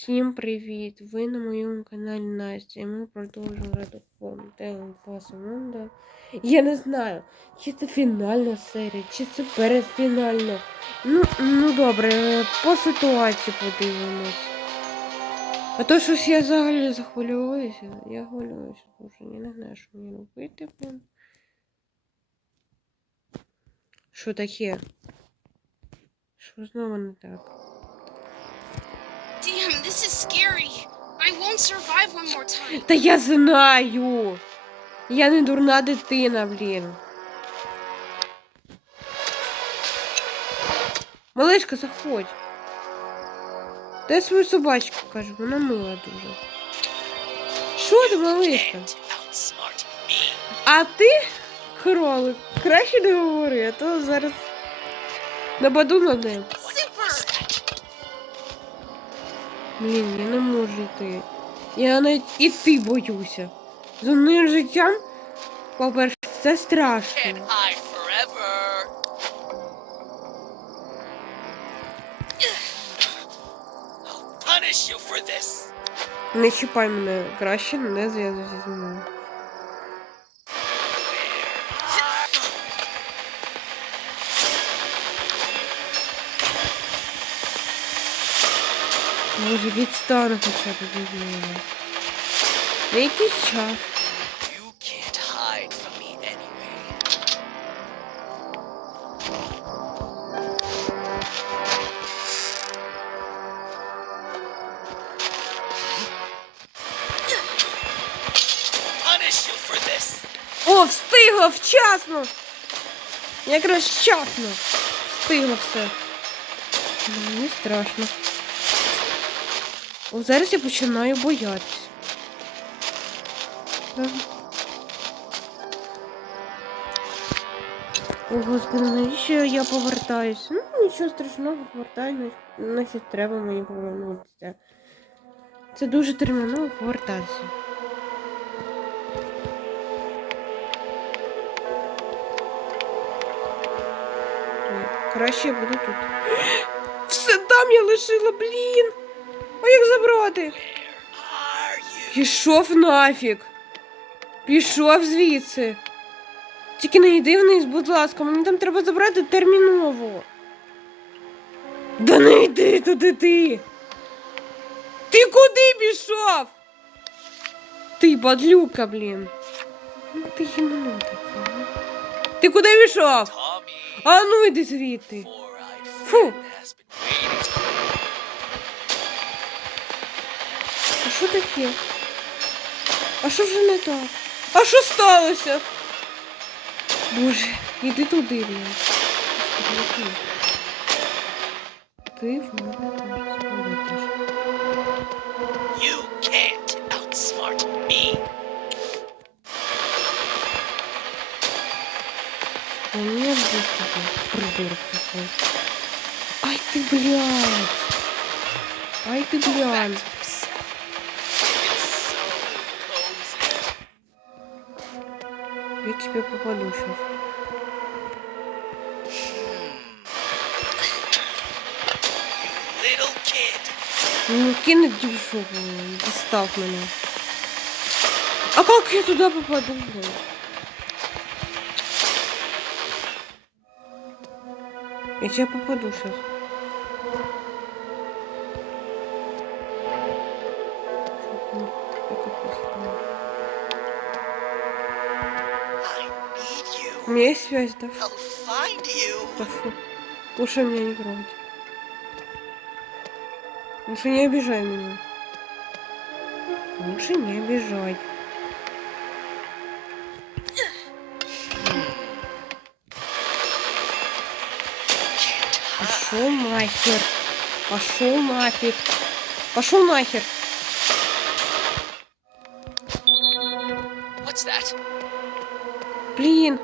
Всім привіт! Ви на моєму каналі Настя. І ми продовжуємо грати в Телем Я не знаю, чи це фінальна серія, чи це передфінальна. Ну, ну добре, по ситуації подивимось. А то щось я взагалі захвилююся. Я хвилююся дуже. Я не знаю, що мені робити. Що таке? Що знову не так? This is scary. I won't survive one more time. Та я знаю. Я не дурна дитина, блін. Малишка, заходь. Дай свою собачку, кажу, вона мила дуже. Що ти, малишка? А ти, кролик, краще не говори, а то зараз нападу на неї. Блін, я не можу йти. Я навіть іти боюся. З одним життям, по-перше, це страшно. Не чіпай мене, краще не зв'язуйся зі мною. Може, відстане хоча б від мене. На якийсь час. О, встигла вчасно! Якраз вчасно. Встигла все. Мені страшно. О, зараз я починаю боятися. О, господи, навіщо я повертаюся? Ну, нічого страшного, повертаю, значить треба мені повернутися. Це дуже терміново повертатися. Краще я буду тут. Все там я лишила, блін. А як забрати? Пішов нафіг. Пішов звідси. Тільки не йди вниз, будь ласка, мені там треба забрати терміново. Да не йди туди ти. Ти куди пішов? Ти падлюка, блін. Ну ти гімно таке. ну. Ти куди пішов? А ну йди звідти. Фу. Що таке? А що вже не так? А що сталося? Боже, іди туди, блін. Полетиш. You can't outsmart me. А мені близько придурок такой. Ай ти, блядь. Ай ти, блядь. Я тебе попаду сейчас. Ну, кинуть душу, дістав мене. А как я туда попаду, блин? Я тебя попаду сейчас. Есть связь, да? Да фу. Лучше меня не трогать. Лучше не обижай меня. Лучше не hide. Пошел нахер. Пошел нафиг. Пошел нахер. Блин.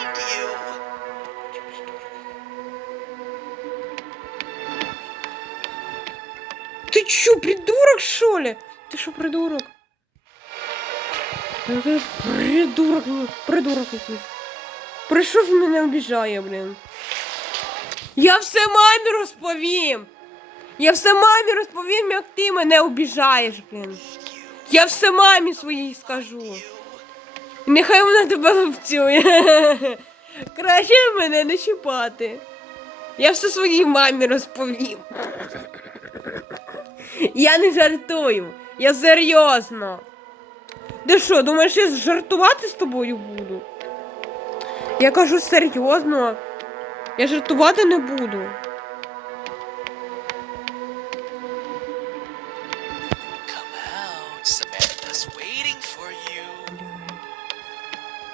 find you. Ты чё, придурок, что ли? Ты что, придурок? Ну, ты придурок, ну, придурок какой. Прийшов і мене обіжає, блін. Я все мамі розповім. Я все мамі розповім, як ти мене обіжаєш, блін. Я все мамі своїй скажу. Нехай вона тебе ловцює. Краще мене не чіпати. Я все своїй мамі розповім. Я не жартую. Я серйозно. Ти що, думаєш, я жартувати з тобою буду? Я кажу серйозно. Я жартувати не буду.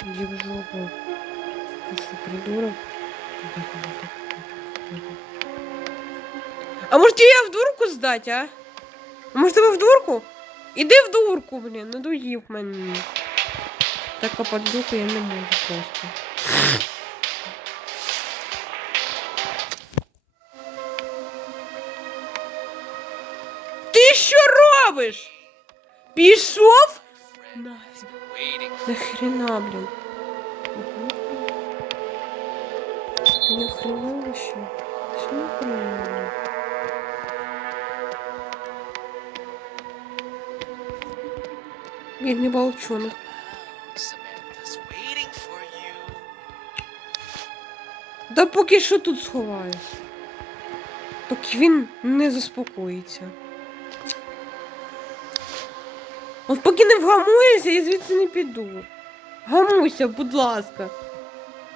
Иди в жопу. Что, придурок? А может тебе в дурку сдать, а? А может тебе в дурку? Іди в дурку, блін, надоїв мені. Так подлюку я не можу просто. Нахрена, блин? Ты не охренел еще? Что не охренел? Бедный волчонок. You. Да поки що тут сховаюсь. Поки він не заспокоїться. От поки не вгамуєшся, я звідси не піду. Гамуйся, будь ласка.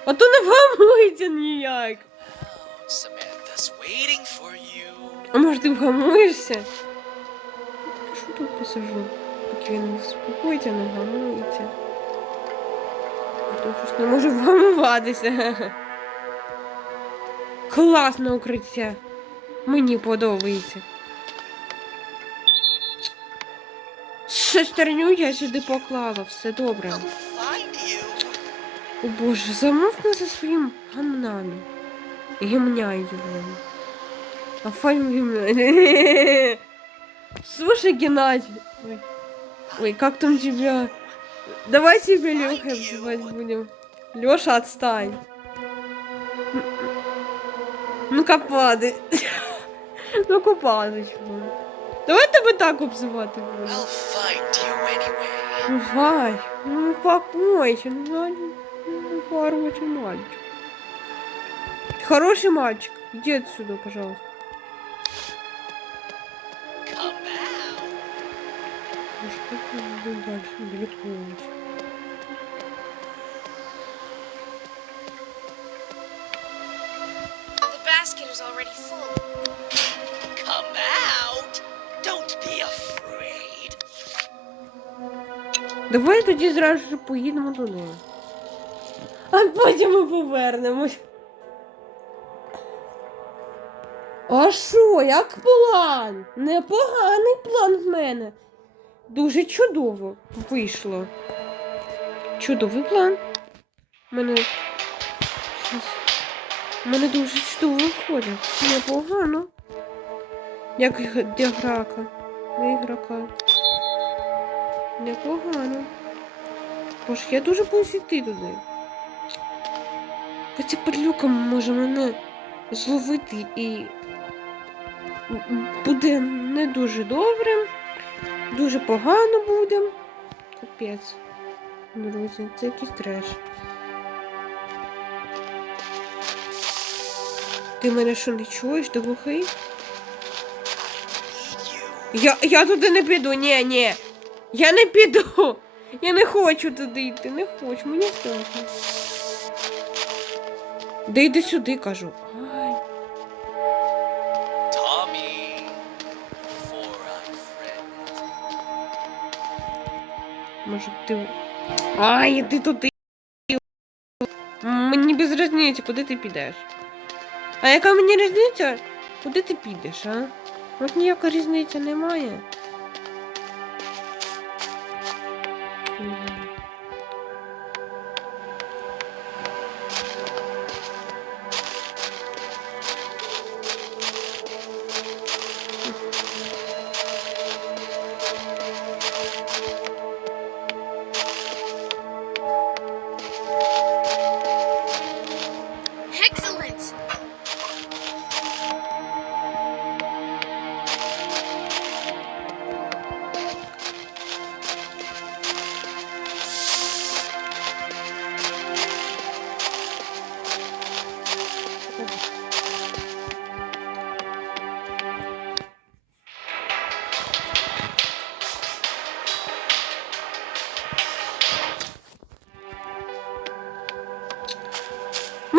А то не вгамується ніяк. А може ти вгамуєшся? Що тут посажу? Поки він не заспокоїться, не вгамується. А то щось не може вгамуватися. Класне укриття. Мені подобається. Шестерню я сюди поклала, все добре. I'll find you. О боже, замовкни за своїм гамнами. Гімняй його. А файм гімняй. Слушай, Геннадий. Ой. Ой, как там тебя? Давай тебя Лёха обзывать будем. Лёша, отстань. Ну-ка падай. Ну-ка падай. Чувак. Давай тебе так обзивати будемо. I'll find you anyway. Ну, Вай, ну успокойся, ну, Вань, ну, хороший мальчик. Ты хороший мальчик. Иди отсюда, пожалуйста. Come out. Ну что ты иди дальше, далеко очень. Давай тоді зразу поїдемо туди. А потім ми повернемось. А що, як план? Непоганий план в мене. Дуже чудово вийшло. Чудовий план. Мене. Мене дуже чудово виходить. Непогано. Як для грака. Для ігрока. Непогано. Боже, я дуже боюсь йти туди. Бо ця падлюка може мене зловити і буде не дуже добре. Дуже погано буде. Капець. Друзі, це якийсь треш. Ти мене що не чуєш? Ти глухий? Я, я туди не піду, ні, ні. Я не піду. Я не хочу туди йти, не хочу, мені страшно. Да йди сюди, кажу. Ай. Може ти. Ай, іди туди. Мені без різниці, куди ти підеш. А яка мені різниця? Куди ти підеш, а? От ніяка різниця немає. Thank you.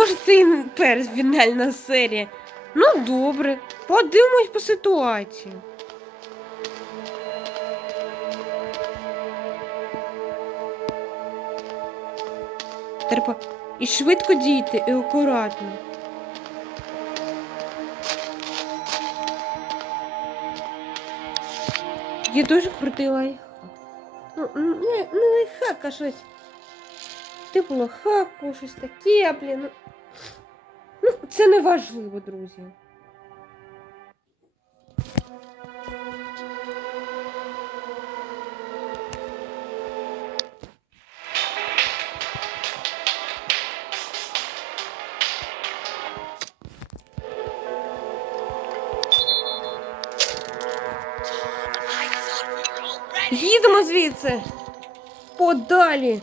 Може, це і перш фінальна серія. Ну, добре. Подивимось по ситуації. Треба і швидко діяти, і акуратно. Є дуже крутий лайфхак. Ну, не, не лайфхак, а щось. Типу лайфхаку, щось таке, блін. Це не важливо, друзі. Їдемо звідси. Подалі.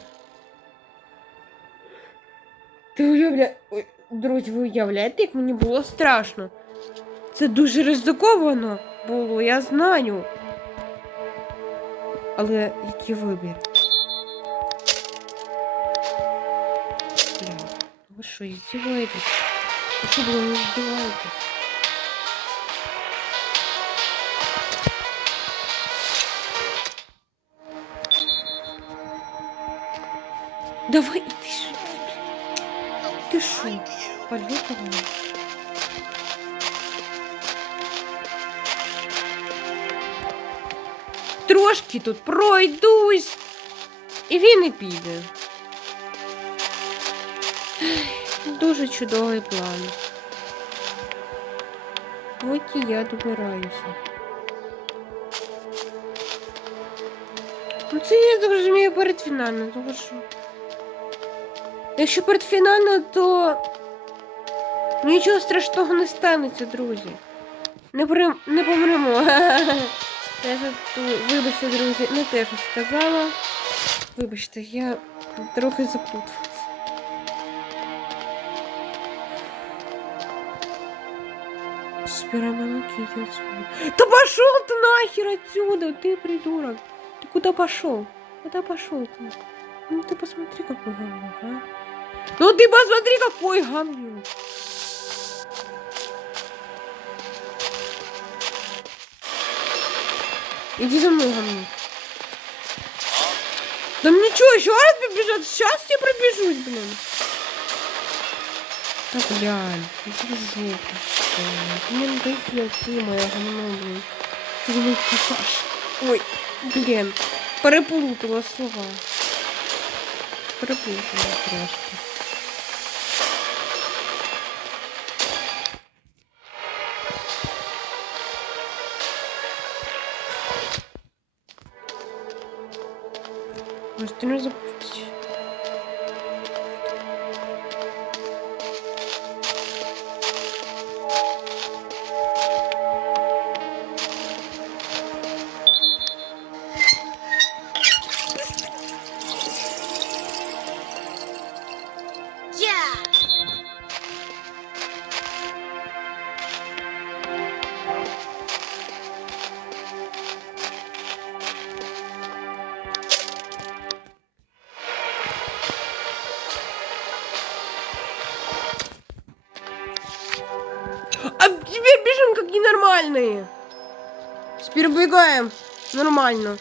Ти уявля... Друзі, ви уявляєте, як мені було страшно. Це дуже ризиковано було, я знаю. Але який вибір? Бля, ви що, издеваетесь? Ви що, блин, не издеваетесь? Давай, иди сюда. I'll Ты шо? find you. Поехали. Трошки тут пройдусь. І він і піде. Ех, Дуже чудовий план. От і я добираюся. Ну це я так розумію передфінально, тому що. Якщо передфінально, то нічого страшного не станеться, друзі. Не, при... не помремо. Я жартую. Вибачте, друзі, не те, що сказала. Вибачте, я трохи заплуталась. Спирамена Кити отсюда. Да пошел ты нахер отсюда, ты придурок. Ты куда пошел? Куда пошел ты? Ну ты посмотри, какой говнюк, а. Ну ты посмотри, какой говнюк. Иди за мной, говнюк. Да мне что, еще раз побежать? Сейчас я пробежусь, блин. Да, блядь, иди в жопу. блядь. Ты мне надоел, ты моя говно, блин. Ты мой какаш. Ой, блин, переплутала слова. Переплутала трошки. Может, теперь бежим как ненормальные. Теперь убегаем. Нормально.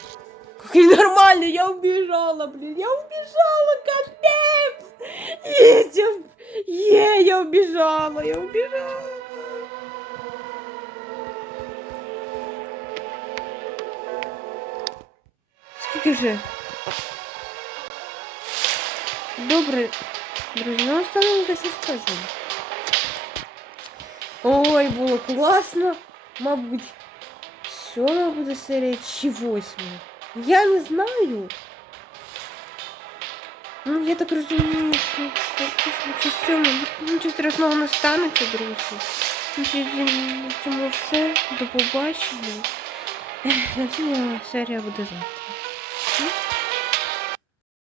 Как ненормально, я убежала, блин. Я убежала, капец. Есть, я, е, я убежала, я убежала. Скільки вже? Добре, друзі, ну 10 скажу. Ой, було класно. Мабуть, сьома буде серія чи восьма. Я не знаю. Ну, я так розумію, що чи сьома. Нічого страшного не станеться, друзі. Ну, На цьому все. До побачення. Серія буде завтра. Ну,